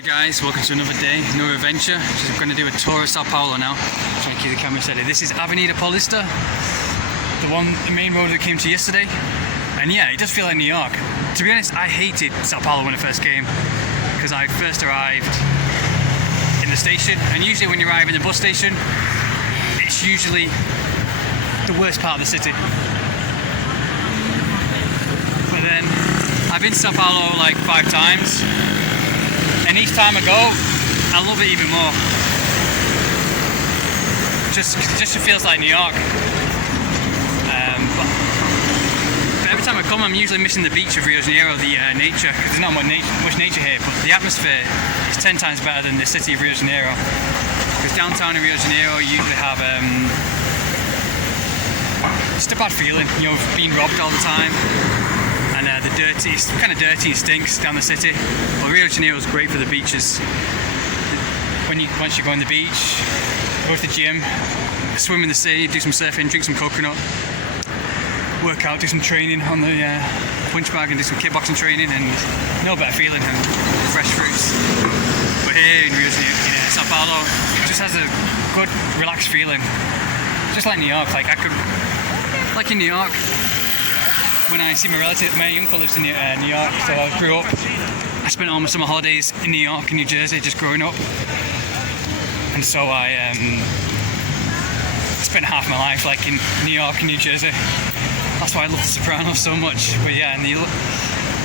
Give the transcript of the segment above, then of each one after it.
Hi guys, welcome to another day, another adventure. I'm going to do a tour of Sao Paulo now. I'm trying to keep the camera steady. This is Avenida Paulista, the main road that came to yesterday. And yeah, it does feel like New York. To be honest, I hated Sao Paulo when I first came because I first arrived in the station, and usually when you arrive in the bus station, it's usually the worst part of the city. But then I've been to Sao Paulo like 5 times. And each time I go, I love it even more. Just it feels like New York. But every time I come, I'm usually missing the beach of Rio de Janeiro, the nature, because there's not much nature here. But the atmosphere is 10 times better than the city of Rio de Janeiro. Because downtown in Rio de Janeiro, you usually have just a bad feeling, you know, being robbed all the time. And the dirty, it's kind of dirty and stinks down the city. But Rio de Janeiro is great for the beaches. Once you go on the beach, go to the gym, swim in the sea, do some surfing, drink some coconut, work out, do some training on the punch bag and do some kickboxing training, and no better feeling than fresh fruits. But here in Rio de Janeiro, Sao Paulo, it just has a good, relaxed feeling. Just like New York, like in New York, when I see my relative, my uncle lives in New York, so I grew up. I spent all my summer holidays in New York and New Jersey, just growing up. And so I spent half my life like in New York and New Jersey. That's why I love The Sopranos so much. But yeah, and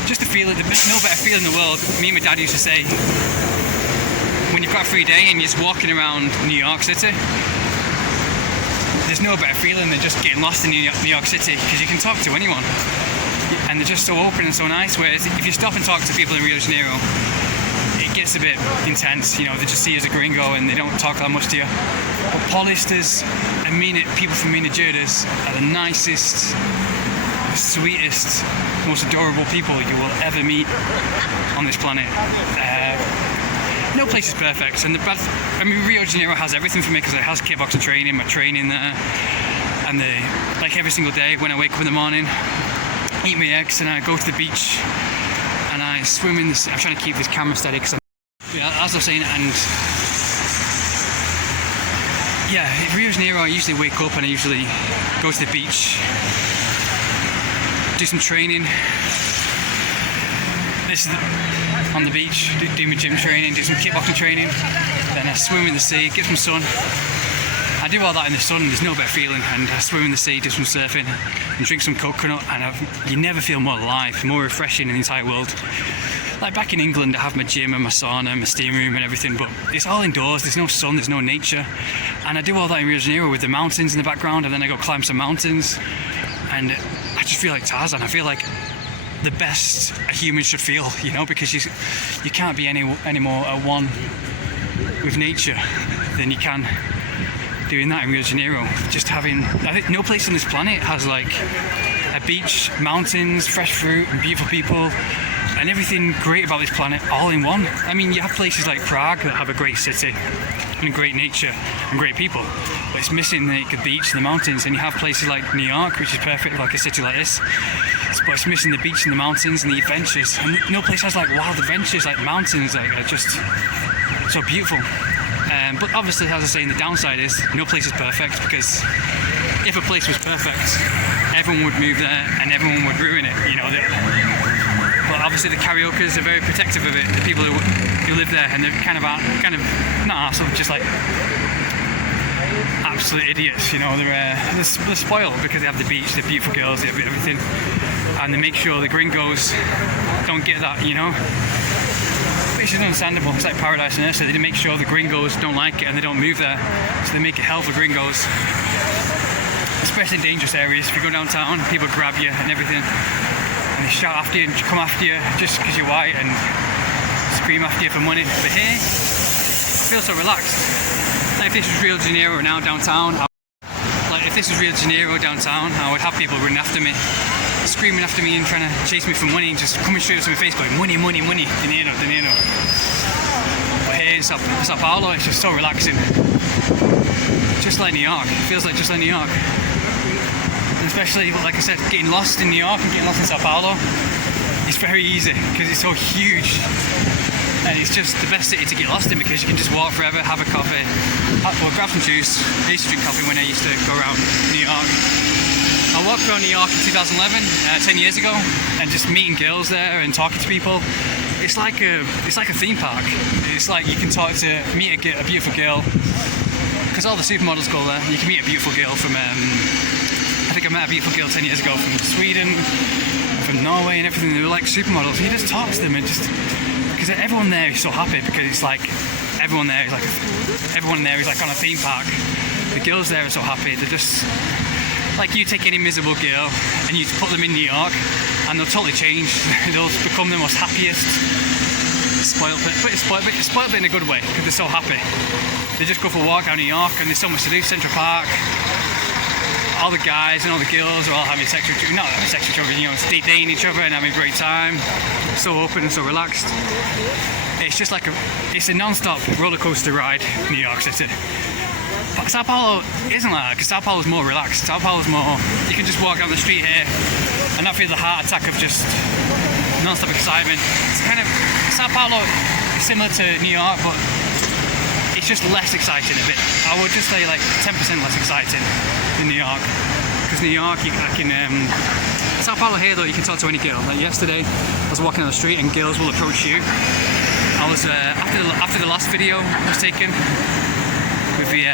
just the feeling, there's no better feeling in the world. Me and my dad used to say, when you've got a free day and you're just walking around New York City, there's no better feeling than just getting lost in New York City, because you can talk to anyone and they're just so open and so nice. Whereas if you stop and talk to people in Rio de Janeiro, it gets a bit intense, you know, they just see you as a gringo and they don't talk that much to you. But Paulistas and people from Minas Gerais are the nicest, sweetest, most adorable people you will ever meet on this planet. No place is perfect, and Rio de Janeiro has everything for me, because it has kickboxing training, my training there, and like every single day when I wake up in the morning, eat my eggs, and I go to the beach, and I swim in the sea. I'm trying to keep this camera steady, because as I was saying, and yeah, in Rio de Janeiro I usually wake up and I usually go to the beach, do some training. This is on the beach, do my gym training, do some kickboxing training, then I swim in the sea, get some sun. I do all that in the sun, there's no better feeling, and I swim in the sea, do some surfing, and drink some coconut, and you never feel more alive, more refreshing in the entire world. Like back in England, I have my gym and my sauna, my steam room and everything, but it's all indoors, there's no sun, there's no nature. And I do all that in Rio de Janeiro with the mountains in the background, and then I go climb some mountains, and I just feel like Tarzan. I feel like the best a human should feel, you know, because you can't be any more at one with nature than you can doing that in Rio de Janeiro. Just having, I think no place on this planet has like a beach, mountains, fresh fruit and beautiful people and everything great about this planet all in one. I mean, you have places like Prague that have a great city and great nature and great people, but it's missing the beach and the mountains. And you have places like New York, which is perfect like a city like this, but it's missing the beach and the mountains and the adventures. And no place has like wild adventures like mountains, like are just so beautiful. But obviously, as I say, the downside is no place is perfect, because if a place was perfect, everyone would move there and everyone would ruin it, you know. But obviously the Cariocas are very protective of it, the people who live there, and they're kind of not arseholes, just like absolute idiots, you know. They're spoiled because they have the beach, the beautiful girls, they have everything, and they make sure the gringos don't get that, you know. Which is understandable. It's like paradise on earth, so they make sure the gringos don't like it and they don't move there, so they make it hell for gringos, especially in dangerous areas. If you go downtown, people grab you and everything, and they shout after you and come after you just because you're white and scream after you for money. But here, I feel so relaxed. Like if this was Rio de Janeiro now downtown, I would have people running after me, screaming after me and trying to chase me for money, and just coming straight up to my face going, money, money, money, dinero, dinero. But here in Sao Paulo, it's just so relaxing. Just like New York. It feels like just like New York. And especially, like I said, getting lost in New York and getting lost in Sao Paulo, it's very easy because it's so huge. and it's just the best city to get lost in because you can just walk forever, have a coffee, or grab some juice. I used to drink coffee when I used to go around New York. I walked around New York in 2011, 10 years ago, and just meeting girls there and talking to people. It's like a theme park. It's like you can meet a beautiful girl, because all the supermodels go there. You can meet a beautiful girl from, I think I met a beautiful girl 10 years ago from Sweden, from Norway and everything. They were like supermodels. You just talk to them and just, because everyone there is so happy, because it's like, everyone there is like on a theme park. The girls there are so happy. They're just, like you take any miserable girl and you put them in New York and they'll totally change. They'll become the most happiest, spoiled bit in a good way because they're so happy. They just go for a walk down New York and there's so much to do. Central Park, all the guys and all the girls are all having sexual, not having sexual trouble, you know, dating each other and having a great time. So open and so relaxed. It's just like it's a non-stop roller coaster ride, New York City. But Sao Paolo isn't like that, because Sao Paulo's more relaxed. Sao Paulo's more, you can just walk down the street here and not feel the heart attack of just non-stop excitement. It's kind of, Sao Paulo is similar to New York, but it's just less exciting a bit. I would just say like 10% less exciting in New York. Because New York, Sao Paulo here though, you can talk to any girl. Like yesterday, I was walking on the street and girls will approach you. I was, after the last video was taken, with the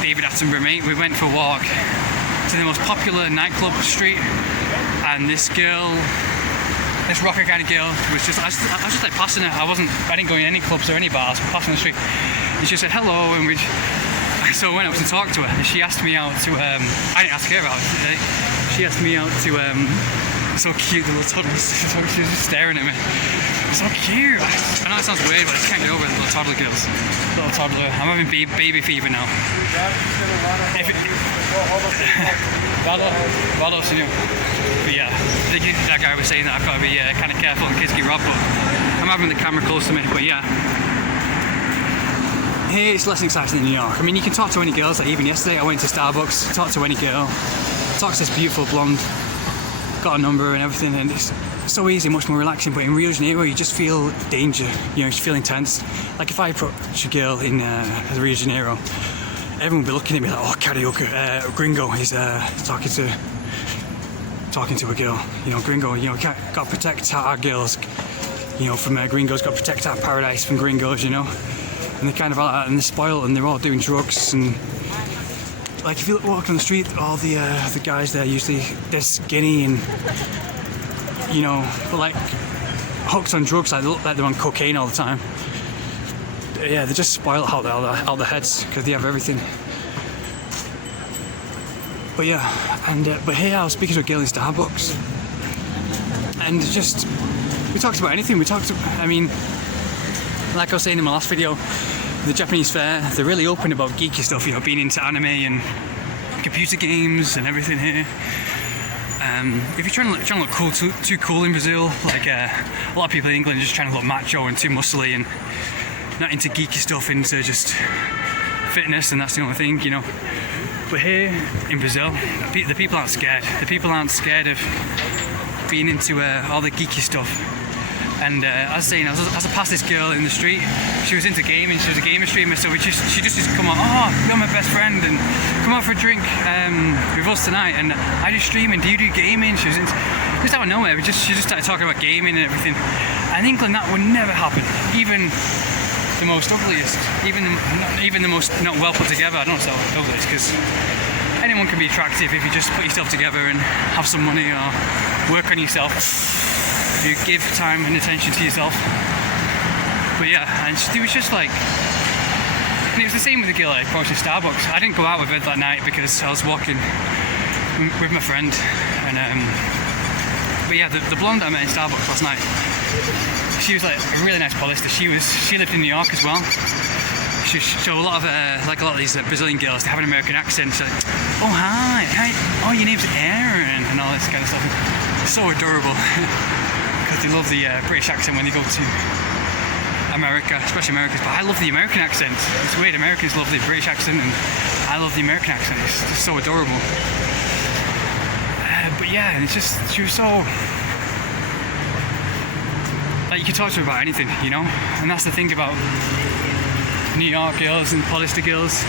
David Attenborough mate, we went for a walk to the most popular nightclub street, and this rocker kind of girl was just, I was just like passing her. I didn't go in any clubs or any bars, but passing the street, and she said hello, and so I went up to talk to her, and she asked me out to, I didn't ask her out today, she asked me out to, so cute, the little toddler, she was just staring at me. So cute. I know it sounds weird, but I just can't get over the little toddler girls. Little toddler. I'm having baby fever now. But yeah, that guy was saying that I've got to be kind of careful in case I get robbed, but I'm having the camera close to me. But yeah, here it's less exciting than New York. I mean, you can talk to any girls. Like even yesterday, I went to Starbucks, talked to any girl, talked to this beautiful blonde, got a number and everything, and it's so easy, much more relaxing. But in Rio de Janeiro, you just feel danger, you know, you just feel intense. Like if I approach a girl in Rio de Janeiro, everyone would be looking at me like, oh, karaoke, gringo, he's talking to a girl, you know, gringo, you know, got to protect our girls, you know, from gringos, got to protect our paradise from gringos, you know. And they're kind of like that, and they're spoiled, and they're all doing drugs, and like if you walk on the street, all the guys there usually, they're skinny and, you know, like hooked on drugs, like they look like they're on cocaine all the time. Yeah, they're just spoiled out their heads because they have everything. But yeah, and but here I was speaking to a girl in Starbucks, and just we talked about anything. I mean, like I was saying in my last video, the Japanese fair, they're really open about geeky stuff, you know, being into anime and computer games and everything here. If you're trying to look cool, too cool in Brazil, like a lot of people in England are just trying to look macho and too muscly and not into geeky stuff, into just fitness, and that's the only thing, you know. But here in Brazil, the people aren't scared. The people aren't scared of being into all the geeky stuff. And as I was saying, as I passed this girl in the street, she was into gaming, she was a gamer streamer, so she just used to come on, oh, you're my best friend, and come out for a drink with us tonight, and I do streaming, do you do gaming? She was into, just out of nowhere, she just started talking about gaming and everything. And in England that would never happen, even the most ugliest, even the most not well put together, I don't know if ugliest, because anyone can be attractive if you just put yourself together and have some money or work on yourself. You give time and attention to yourself. But yeah, and it was just like, and it was the same with the girl I approached at Starbucks. I didn't go out with her that night because I was walking with my friend, and but yeah, the blonde I met in Starbucks last night, she was like a really nice Paulista. She lived in New York as well. So a lot of these Brazilian girls, they have an American accent. So like, oh hi, oh your name's Aaron, and all this kind of stuff. It's so adorable. Because they love the British accent when they go to America, especially Americans. But I love the American accent. It's weird, Americans love the British accent, and I love the American accent. It's just so adorable. But yeah, it's just, she was so, like you can talk to them about anything, you know. And that's the thing about New York girls and Paulista girls.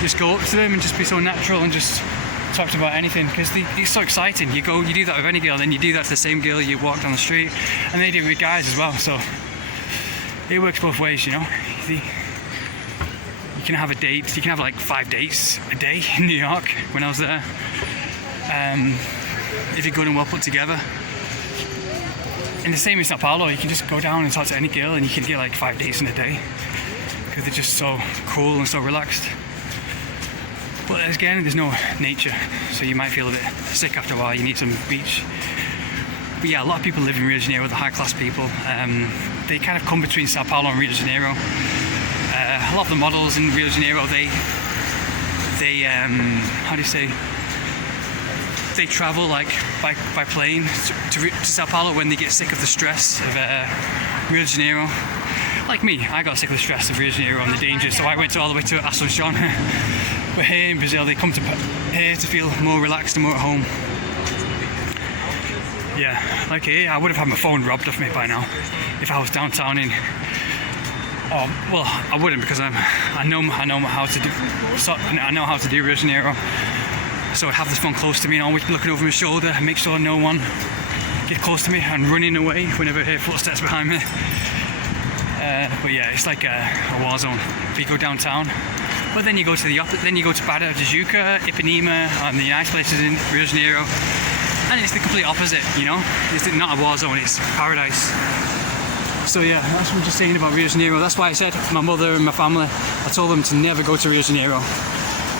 Just go up to them and just be so natural and just talk about anything, because it's so exciting. You do that with any girl, then you do that to the same girl you walk down the street, and they do it with guys as well. So it works both ways, you know. You can have a date. You can have like 5 dates a day in New York when I was there. If you're good and well put together. And the same in Sao Paulo, you can just go down and talk to any girl and you can get like 5 dates in a day, because they're just so cool and so relaxed. But again, there's no nature, so you might feel a bit sick after a while. You need some beach. But yeah, a lot of people live in Rio de Janeiro, the high class people. They kind of come between Sao Paulo and Rio de Janeiro. A lot of the models in Rio de Janeiro, they how do you say? They travel like by plane to Sao Paulo when they get sick of the stress of Rio de Janeiro. Like me, I got sick of the stress of Rio de Janeiro and the danger, so I went all the way to Asuncion. But here in Brazil, they come to here to feel more relaxed and more at home. Yeah, like here, I would have had my phone robbed off me by now if I was downtown in. Oh, well, I wouldn't, because I know how to do. So I know how to do Rio de Janeiro. So I'd have this phone close to me and always looking over my shoulder and make sure no one get close to me, and running away whenever I hear footsteps behind me. But yeah, it's like a war zone if you go downtown. But then you go to then you go to Barra de Juca, Ipanema, and the nice places in Rio de Janeiro, and it's the complete opposite. You know, it's not a war zone; it's paradise. So yeah, that's what I'm just saying about Rio de Janeiro. That's why I said my mother and my family, I told them to never go to Rio de Janeiro.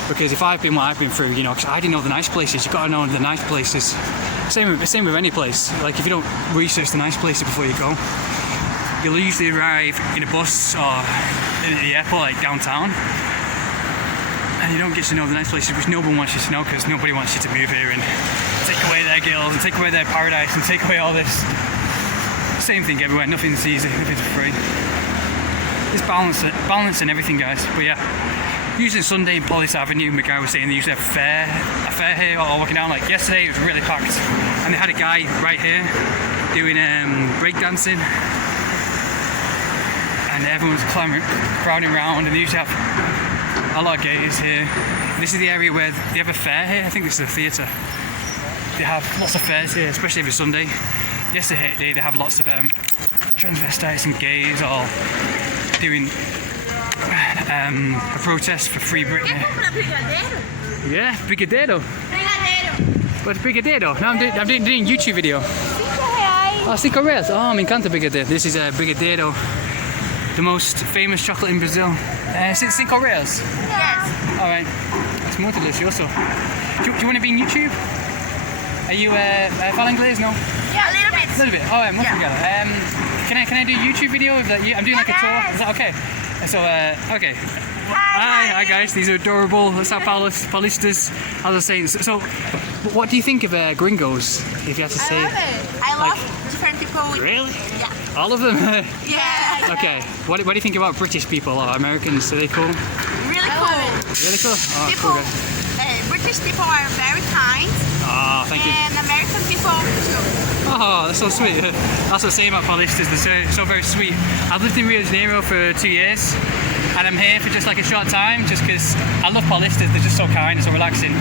Because if I've been what I've been through, you know, because I didn't know the nice places. You've got to know the nice places. Same with any place. Like if you don't research the nice places before you go, you'll usually arrive in a bus or in the airport, like downtown, and you don't get to know the nice places, which no one wants you to know, because nobody wants you to move here and take away their girls and take away their paradise and take away all this. Same thing everywhere. Nothing's easy. Nothing's free. There's balance in everything, guys. But yeah. Usually Sunday in Paulista Avenue, my guy was saying they usually have a fair here, or walking down. Like yesterday, it was really packed, and they had a guy right here doing breakdancing, and everyone was crowding around. And they usually have a lot of gays here. This is the area where they have a fair here. I think this is a theatre. They have lots of fairs here, especially every Sunday. Yesterday they have lots of transvestites and gays all doing a protest for Free Britney. Yeah, brigadeiro. But brigadeiro? No, I'm doing YouTube video. Oh, 5 reais. Oh, me encanta brigadeiro. This is brigadeiro, the most famous chocolate in Brazil. 5 reais? Yes. Alright. It's muy delicioso. Do you want to be in YouTube? Are you fala inglês? No? Yeah, a little bit. A little bit. Alright, muito obrigado. Can I do a YouTube video? I'm doing like a tour. Is that okay? So, okay. Hi guys, these are adorable Sao Paulo Paulistas. As I was saying, so what do you think of gringos, if you have to say? I love it. I love different people. Really? Yeah. All of them? Yeah. Okay. What do you think about British people or Americans? Are they cool? Really cool. Really cool? Oh, People, cool guys. British people are very kind. Oh, thank you. And American people too. Oh, that's so sweet. That's what I'm saying about Paulistas. They're so very sweet. I've lived in Rio de Janeiro for 2 years, and I'm here for just like a short time, just because I love Paulistas. They're just so kind and so relaxing.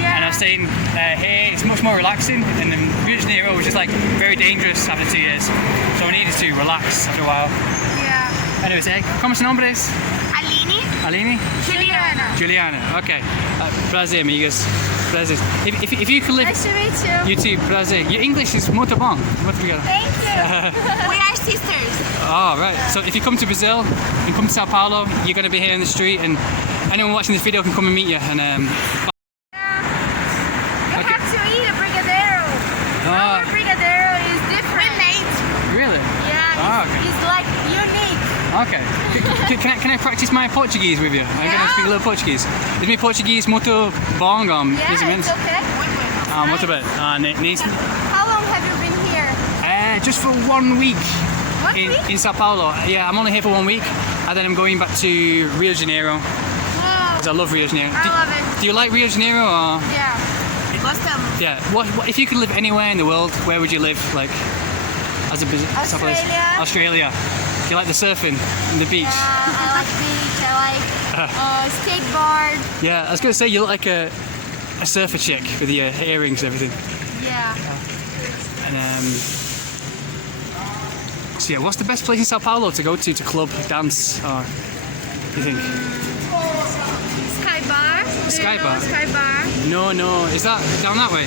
Yeah. And I was saying here it's much more relaxing, and then Rio de Janeiro was just like very dangerous after 2 years. So I needed to relax after a while. Yeah. Anyways, ¿cómo su nombre es? Aline. Aline? Juliana. Juliana. Okay. Prazer, amigos. Prazer. If you could live Nice to meet you. YouTube, prazer. Your English is muito bom. Muito obrigado. Thank you. We are sisters. Oh, right. So if you come to Brazil and come to Sao Paulo, you're going to be here in the street, and anyone watching this video can come and meet you. And You have to eat a brigadeiro. Our brigadeiro is different. really? Yeah, Oh, okay. it's like unique. Okay. Can I practice my Portuguese with you? I'm going to speak a little Portuguese. Is my Portuguese muito bom? Yeah, mais ou menos? it's okay. Muito bem. Nice. How long have you been here? Just for 1 week. 1 week? In Sao Paulo. Yeah, I'm only here for 1 week, and then I'm going back to Rio de Janeiro, Whoa. because I love Rio de Janeiro. I love it. Do you like Rio de Janeiro? Or? Yeah. Yeah. What if you could live anywhere in the world, where would you live? Like, as a business? Australia. Australia. Do you like the surfing and the beach? I like beach. I like skateboard. Yeah, I was gonna say you look like a surfer chick with your earrings and everything. Yeah. And so yeah, what's the best place in Sao Paulo to go to club, dance, or do you think? Sky Bar. Sky Bar? Sky Bar. No, is that down that way?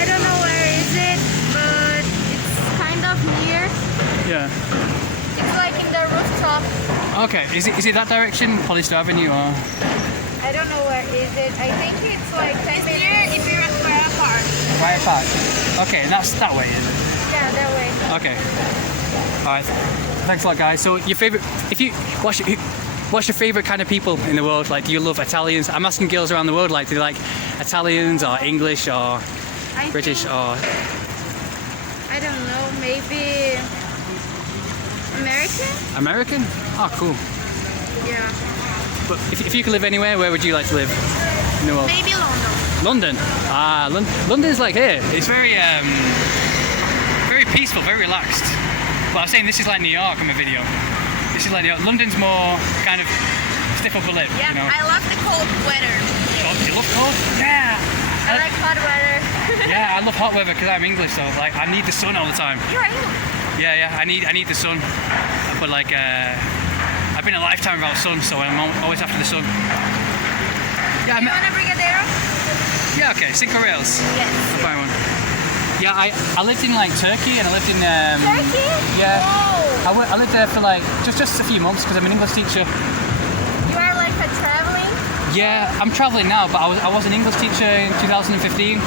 I don't know where is it, but it's kind of near. Yeah. It's like in the rooftop. Okay, is it that direction, Paulista Avenue, or? I don't know where is it. I think it's like 10 minutes. Near Ibirapuera Park. Right Park. Okay, and that's that way, is it? Yeah, that way. Okay. Alright. Thanks a lot, guys. So your favourite, what's your favourite kind of people in the world? Like, do you love Italians? I'm asking girls around the world, like, do they like Italians or English or British or? I don't know, maybe American? American? Oh, cool. Yeah. But if you could live anywhere, where would you like to live in the world? Maybe London. London. Ah, London's like here. It's very, very peaceful, very relaxed. But I was saying this is like New York in my video. This is like New York. London's more kind of stiff upper lip. Yeah, you know? I love the cold weather. You love cold? Yeah. I like hot weather. Yeah, I love hot weather because I'm English, so like I need the sun all the time. You're English. Yeah, I need the sun. But like, I've been a lifetime without sun, so I'm always after the sun. Yeah, You want a brigadeiro? yeah, okay, Cinco Rails. Yes. I'll buy one. Yeah, I lived in like Turkey and I lived in Turkey? yeah. Whoa. I lived there for like just a few months because I'm an English teacher. You are like a traveling? Yeah, I'm traveling now, but I was an English teacher in 2015,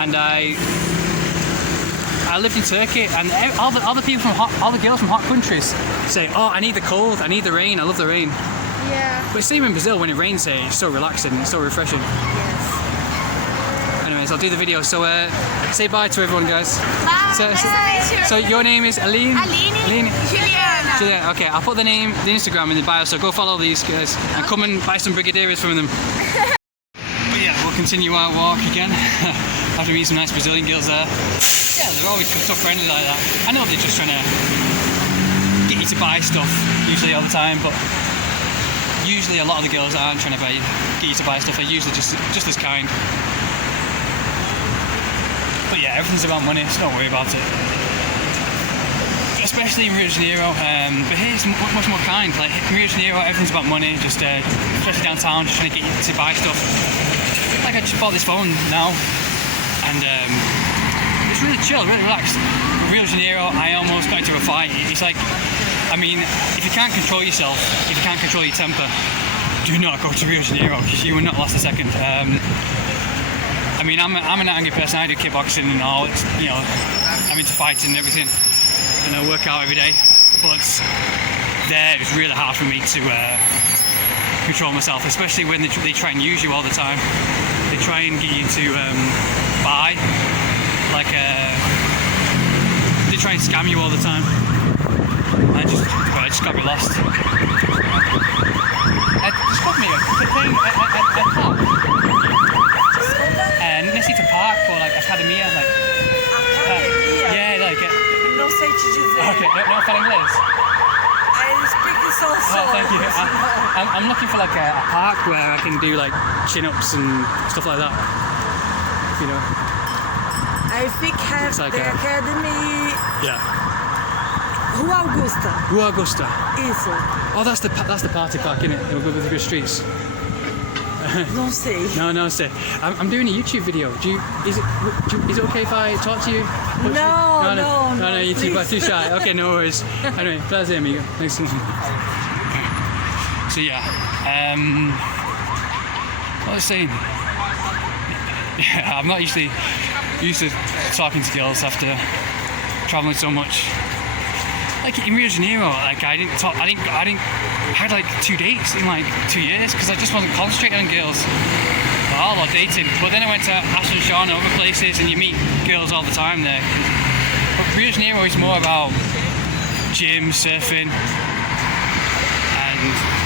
and I lived in Turkey, and all the people from all the girls from hot countries say, "Oh, I need the cold, I need the rain, I love the rain." Yeah. But same in Brazil, when it rains here, it's so relaxing, it's so refreshing. Yes. Anyways, I'll do the video. So say bye to everyone, guys. Bye. So, Nice to meet you. so your name is Aline? Aline. Juliana. Juliana. Okay, I'll put the Instagram in the bio, so go follow these guys and come and buy some brigadeiros from them. But yeah, we'll continue our walk again after meeting some nice Brazilian girls there. Yeah, they're always so friendly like that. I know they're just trying to get you to buy stuff, usually all the time, but usually a lot of the girls aren't trying to get you to buy stuff. They're usually just as kind. But yeah, everything's about money, so don't worry about it. Especially in Rio de Janeiro, but here it's much more kind. Like in Rio de Janeiro, everything's about money, just especially downtown, just trying to get you to buy stuff. Like I just bought this phone now, and it's really chill, really relaxed. But Rio de Janeiro, I almost got into a fight. It's like, I mean, if you can't control yourself, if you can't control your temper, do not go to Rio de Janeiro, because you will not last a second. I mean, I'm an angry person. I do kickboxing and all. It's, you know, I'm into fighting and everything, and I work out every day. But there, it's really hard for me to control myself, especially when they try and use you all the time. They try and get you to buy, like they try and scam you all the time. I just got me lost. Just got me a park. Necessita Park or like Academia, like. Yeah, like. Não sei te dizer. Okay, no fala inglês. I speak so Oh, thank you. I'm looking for like a park where I can do like chin-ups and stuff like that. You know. I think have It's like the a- academy. Yeah. Rua Augusta. Rua Augusta. Isso. Oh, that's the party park, isn't it? With the good streets. Não sei. No, sir. I'm doing a YouTube video. Is it okay if I talk to you? No, YouTube, please. too shy. Okay, no worries. Anyway, plaisir, amigo. Thanks so much. So yeah, what was I saying? Yeah, I'm not usually used to talking to girls after traveling so much. Like in Rio de Janeiro, like I had like 2 dates in like 2 years because I just wasn't concentrating on girls at all or dating. But then I went to Asuncion and other places and you meet girls all the time there. But Rio de Janeiro is more about gym, surfing, and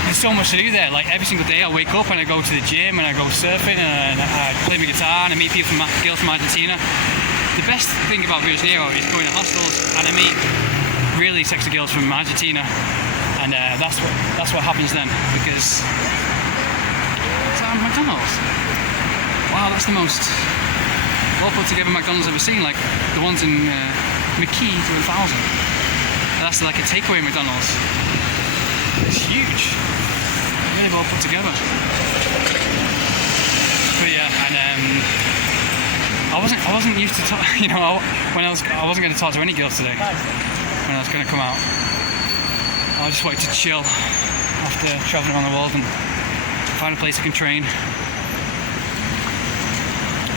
there's so much to do there. Like every single day I wake up and I go to the gym and I go surfing and I play my guitar and I meet girls from Argentina. the best thing about Rio de Janeiro is going to hostels, and I meet really sexy girls from Argentina, and that's what happens then, because it's at McDonald's. Wow, that's the most well put together McDonald's I've ever seen. Like the ones in McKee to 1000. That's like a takeaway McDonald's. It's huge, really well put together. But yeah, and I wasn't used to talk. You know, I wasn't going to talk to any girls today when I was going to come out. I just wanted to chill after traveling around the world and find a place I can train.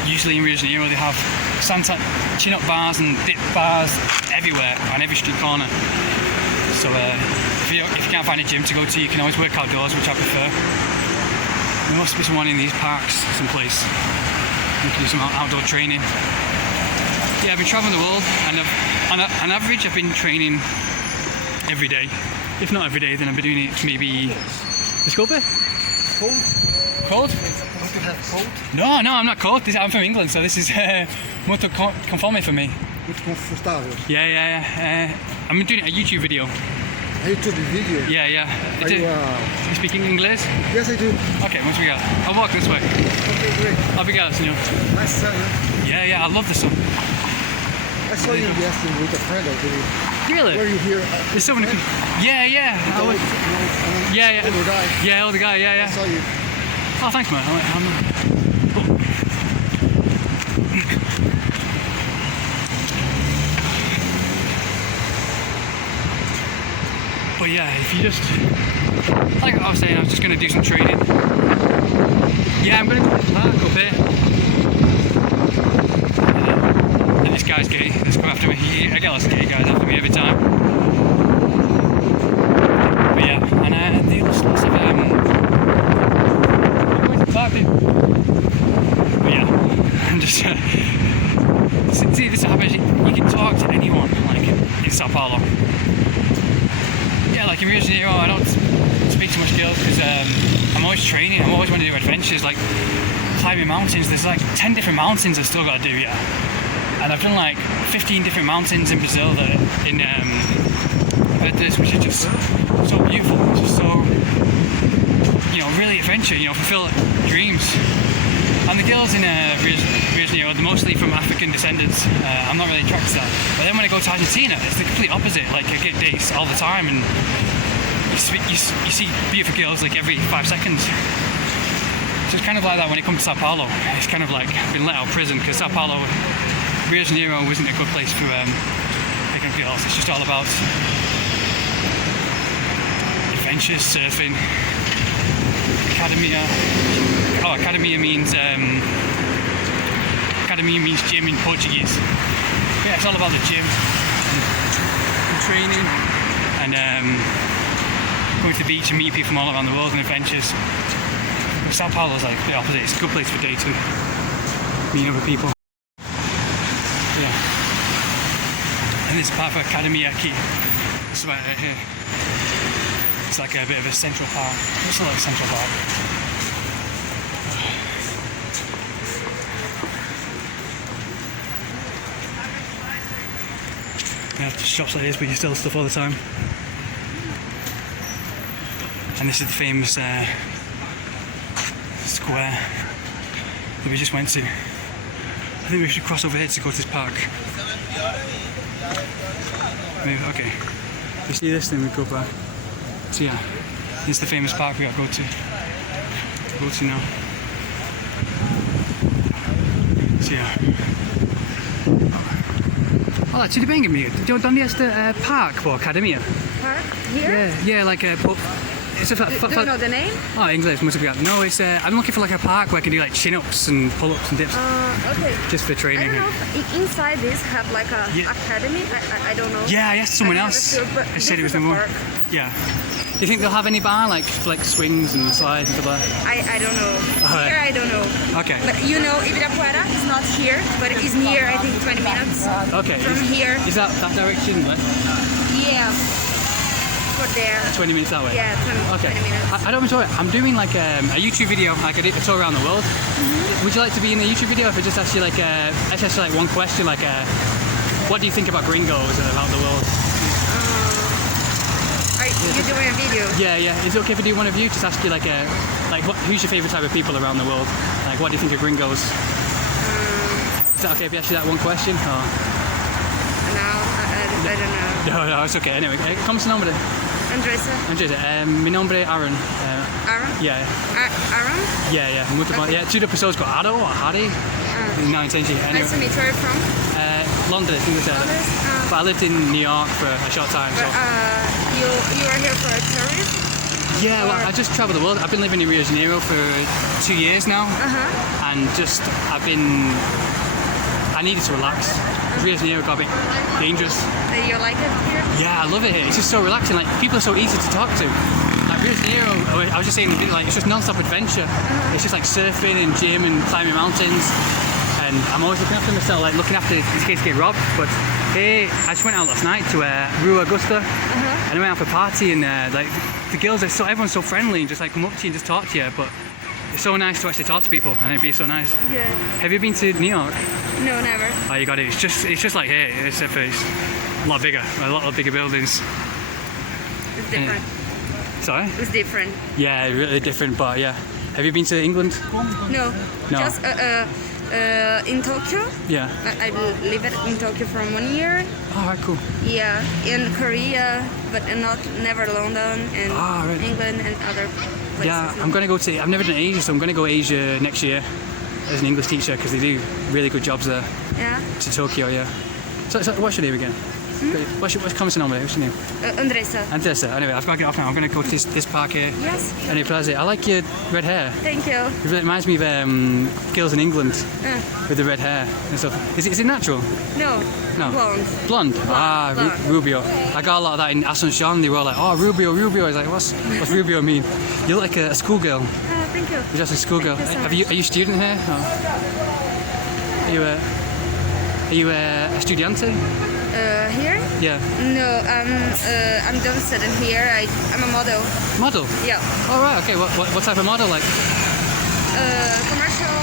Usually in Rio de Janeiro they have chin-up bars and dip bars everywhere on every street corner. So if you can't find a gym to go to, you can always work outdoors, which I prefer. There must be someone in these parks someplace. You can do some outdoor training. Yeah, I've been traveling the world, and on average I've been training every day. If not every day, then I've been doing it maybe... Let's go, Cold? Cold? Want to have cold? No, I'm not cold. I'm from England, so this is molto conforme for me. Muito confortável. Yeah. I'm doing a YouTube video. A YouTube video? Yeah. Are you, You speak English? Yes, I do. Okay, muito obrigado. I'll walk this way. Okay, great. Obrigado, senhor. Nice sun, huh? Yeah, I love the sun. I saw you yesterday with a friend, I believe. Really? Were you here? There's so many people. Yeah. I was, yeah. Older guy. Yeah, older guy, I yeah. saw you. Oh, thanks, man. But yeah, if you just, like I was saying, I was just going to do some training. Yeah, I'm going to go to the park up here. And this guy's gay. Let's go after me. I get lots of gay guys after me every time. But yeah, and there's lots of but yeah, I'm just see, this happens. You can talk to anyone, like in Sao Paolo. Yeah, like in Rio de Janeiro, I don't speak to much girls because I'm always training. I'm always wanting to do adventures, like climbing mountains. There's like 10 different mountains I've still got to do. Yeah, and I've done like 15 different mountains in Brazil that in this, which is just so beautiful. It's just so, you know, really adventure. You know, fulfill dreams. And the girls in Rio de Janeiro, they're mostly from African descendants. I'm not really attracted to that. But then when I go to Argentina, it's the complete opposite. Like I get dates all the time, and you see beautiful girls like every 5 seconds. So it's kind of like that when it comes to Sao Paulo. It's kind of like been let out of prison because Sao Paulo, Rio de Janeiro isn't a good place for picking up girls. It's just all about adventures, surfing, academia. Oh, academia means gym in Portuguese. But yeah, it's all about the gym and training and going to the beach and meeting people from all around the world and adventures. Sao Paulo's like the opposite. It's a good place for dating, meeting other people. Yeah. And this part of Academia Key. It's right here. It's like a bit of a central park. It's not like a central park. Yeah, shops like this, but you sell stuff all the time. And this is the famous square that we just went to. I think we should cross over here to go to this park. Maybe, okay. We see this, then we go back. So yeah, this is the famous park we gotta go to. Now. So yeah. Olha, tudo bem, amiga? Onde é esta park or academia? Park? Here? Yeah, like a pub. It's a Do you know the name? Oh, English, must be. No, it's. I'm looking for like a park where I can do like chin-ups and pull-ups and dips. Okay. Just for I training. don't know if inside this have like a academy. I don't know. Yeah, I asked someone I else. haven't sure, but They said it was this no is a more. park. Yeah. Do you think they'll have any bar like swings and slides and stuff like that? I don't know. Alright. Here I don't know. Okay. But you know, Ibirapuera is not here, but it is near. I think 20 minutes Okay. from here. Is that direction? Like? Yeah. for there. 20 minutes that way? Yeah, 20 minutes. I don't enjoy it. I'm doing like a YouTube video, like a tour around the world. Would you like to be in the YouTube video if I just ask you like one question, like what do you think about gringos and about the world? Are you doing a video? Yeah. Is it okay if I do one of you? Just ask you who's your favorite type of people around the world? Like, what do you think of gringos? Is that okay if I ask you that one question? Or? No, I don't know. No, it's okay. Anyway, ¿cómo se nombre? Andresa. Mi nombre es Aaron. Aaron? Yeah. Aaron? Yeah. Muito bom. Yeah, two episodes got Ado or Harry. No, intention. Anyway. Nice to meet you. Where are you from? London, Inglaterra. But I lived in New York for a short time. So. You are here for a tourist? Yeah, well, I just travel the world. I've been living in Rio de Janeiro for 2 years now, and I needed to relax. Rio de Janeiro got a bit dangerous. Do you like it here? Yeah, I love it here. It's just so relaxing. Like, people are so easy to talk to. Like Rio de Janeiro, I was just saying, like, it's just non-stop adventure. It's just like surfing and gym and climbing mountains. And I'm always looking after myself, like looking after in case I get robbed. But hey, I just went out last night to Rua Augusta, and I went out for a party, and like the girls everyone's so friendly and just like come up to you and just talk to you. But it's so nice to actually talk to people, and it'd be so nice. Yeah. Have you been to New York? No, never. Oh, you got it. It's just like here, except it's a lot bigger, a lot of bigger buildings. It's different. Sorry? It's different. Yeah, really different. But yeah, have you been to England? No. Just in Tokyo. Yeah. I lived in Tokyo for 1 year. Oh, right, cool. Yeah, in Korea, but never London and right. England and other places. Yeah, I've never done Asia, so I'm going to go Asia next year as an English teacher because they do really good jobs there. Yeah. To Tokyo, yeah. So what's your name again? What's your name? What's your name? Andresa. Andresa. Anyway, I've got to get off now. I'm going to go to this park here. Yes. Anyway, Plaza, I like your red hair. Thank you. It really reminds me of girls in England with the red hair and stuff. Is it natural? No. Blonde. Blonde. Rubio. I got a lot of that in Asuncion. They were all like, oh, Rubio. I was like, what's Rubio mean? You look like a schoolgirl. Thank you. You're just a schoolgirl. So are you a student here? Or? Are you a estudiante? Here? Yeah. No, I'm done studying here. I'm a model. Model? Yeah. Oh, right, okay. What type of model? Like? Commercial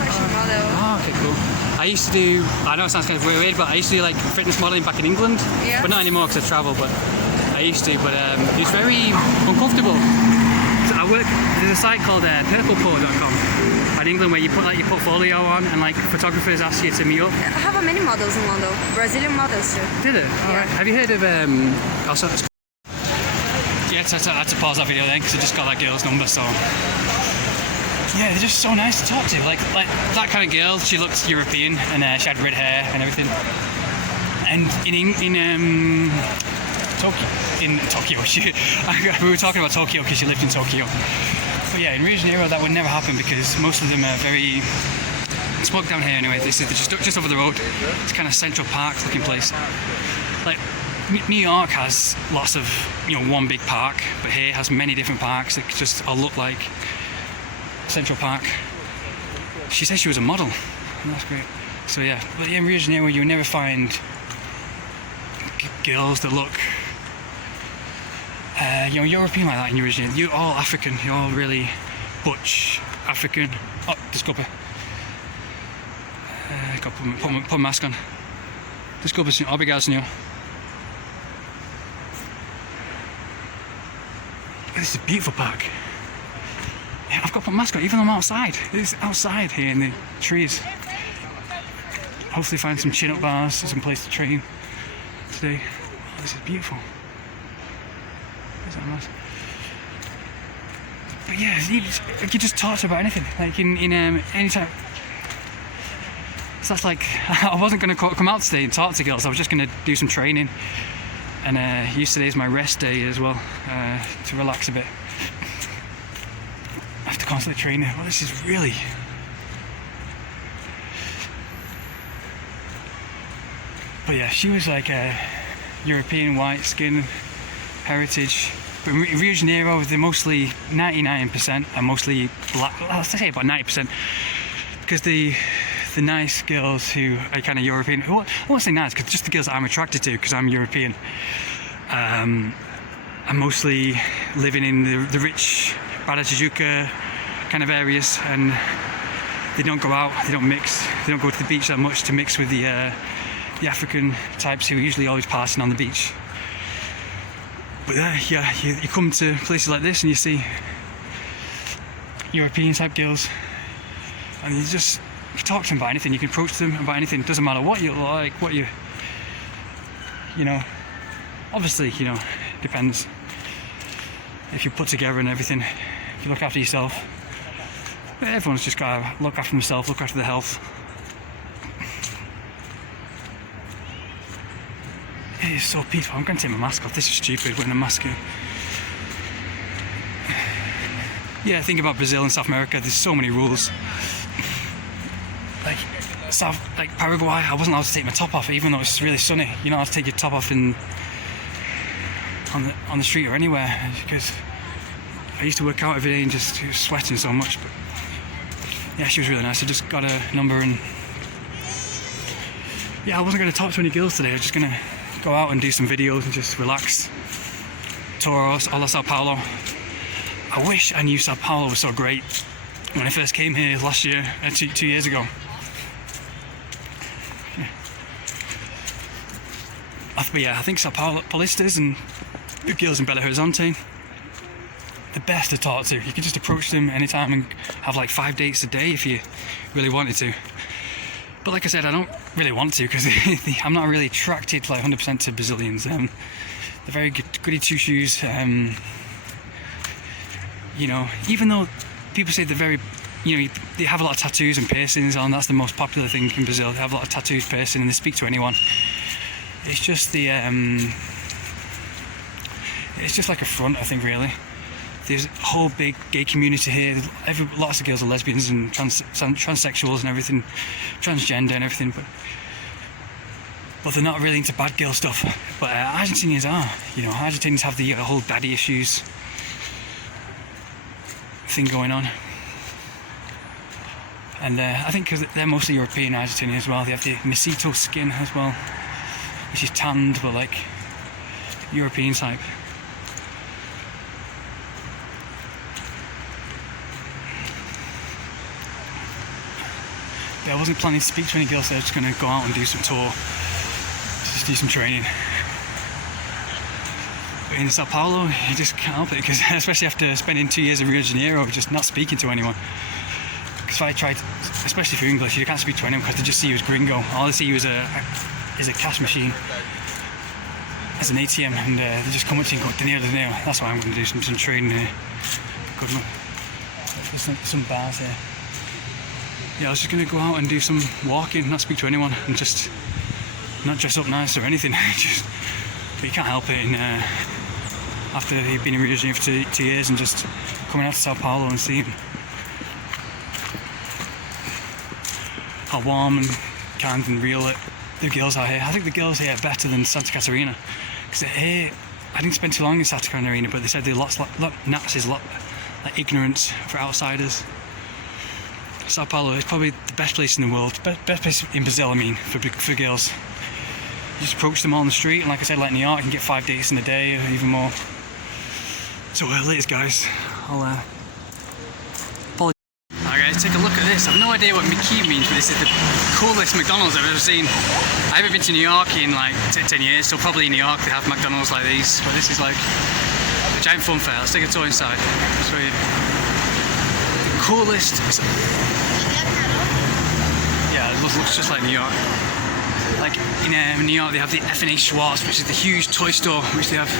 fashion model. Oh, okay, cool. I know it sounds kind of weird, but I used to do like fitness modeling back in England. Yes. But not anymore because I travel, but I used to. But it's very uncomfortable. So there's a site called purpleport.com in England where you put like your portfolio on and like photographers ask you to meet up. I have many models in London. Brazilian models too. Did it? All right. Have you heard of also? Yeah, so I had to pause that video then because I just got that girl's number. So yeah, they're just so nice to talk to. Like that kind of girl. She looked European and she had red hair and everything. And in Tokyo, we were talking about Tokyo because she lived in Tokyo. But yeah, in Rio de Janeiro that would never happen because most of them are very. It's walk down here anyway. This is just over the road. It's kind of Central Park looking place. Like New York has lots of one big park, but here has many different parks that just all look like Central Park. She said she was a model. Oh, that's great. So yeah, but in Rio de Janeiro you would never find girls that look European like that in Rio de Janeiro. You're all African. You're all really butch African. Oh, desculpa. Got to put my mask on. Desculpa, senhor. Obrigado, senhor. This is a beautiful park. Yeah, I've got to put my mask on even though I'm outside. It's outside here in the trees. Hopefully find some chin-up bars, some place to train today. Oh, this is beautiful. But yeah, you just talk to her about anything. Like in any time. So that's like, I wasn't going to come out today and talk to girls. I was just going to do some training. And yesterday's my rest day as well, to relax a bit. After constantly training. Well, this is really. But yeah, she was like a European white skin heritage. But in Rio de Janeiro, they're mostly 99% are mostly black. Well, let's say about 90%, because the nice girls who are kind of European. I won't say nice, because just the girls that I'm attracted to, because I'm European. are mostly living in the rich Barra Tijuca kind of areas, and they don't go out, they don't mix, they don't go to the beach that much to mix with the African types who are usually always passing on the beach. But yeah, you come to places like this and you see European type girls, and you just talk to them about anything, you can approach them about anything, it doesn't matter what you like, what you know, obviously, you know, depends if you put together and everything, if you look after yourself. But everyone's just got to look after themselves, look after their health. It is so peaceful. I'm going to take my mask off. This is stupid, wearing a mask here. Yeah, think about Brazil and South America. There's so many rules. Like Paraguay, I wasn't allowed to take my top off, even though it's really sunny. You're not allowed to take your top off on the street or anywhere, because I used to work out every day and just sweating so much. But yeah, she was really nice. I just got a number, and yeah, I wasn't going to talk to any girls today. I was just going to go out and do some videos and just relax. Tour all of Sao Paolo. I wish I knew Sao Paolo was so great when I first came here last year, 2 years ago. But yeah, I think Sao Paulistas and the girls in Belo Horizonte, the best to talk to. You can just approach them anytime and have like 5 dates a day if you really wanted to. But like I said, I don't really want to, because I'm not really attracted like 100% to Brazilians. They're very goody two shoes. You know, even though people say they're very, you know, they have a lot of tattoos and piercings on. That's the most popular thing in Brazil. They have a lot of tattoos, piercing, and they speak to anyone. It's just the it's just like a front, I think, really. There's a whole big gay community here. Lots of girls are lesbians and transsexuals and everything, transgender and everything, but they're not really into bad girl stuff. But Argentinians are, you know. Argentinians have the whole daddy issues thing going on, and I think because they're mostly European, Argentinian as well. They have the mestizo skin as well, which is tanned but like European type. Yeah, I wasn't planning to speak to any girls, so I was just going to go out and do some tour, just do some training. But in Sao Paulo, you just can't help it, because especially after spending 2 years in Rio de Janeiro, just not speaking to anyone. Because if I tried, especially for English, you can't speak to anyone because they just see you as gringo. All they see you as a cash machine, as an ATM, and they just come up to you and go, dinero. That's why I'm going to do some training here. Good luck. There's some bars here. Yeah, I was just going to go out and do some walking, not speak to anyone, and just not dress up nice or anything. But you can't help it after you've been in Rio de Janeiro for 2 years, and just coming out to Sao Paulo and seeing how warm and kind and real the girls are here. I think the girls here are better than Santa Catarina, because here, I didn't spend too long in Santa Catarina, but they said they're lots like ignorant for outsiders. Sao Paulo is probably the best place in the world, best place in Brazil, I mean, for girls. You just approach them all on the street, and like I said, like New York, you can get 5 dates in a day or even more. So latest, guys. Alright guys, take a look at this. I have no idea what Miki means, but this is the coolest McDonald's I've ever seen. I haven't been to New York in like 10 years, so probably in New York they have McDonald's like these, but this is like a giant fun fair. Let's take a tour inside. I'll show you. The coolest. Yeah, it looks just like New York. Like in New York they have the F&A Schwartz, which is the huge toy store, which they have.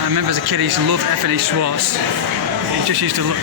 I remember as a kid I used to love F&A Schwartz. It just used to look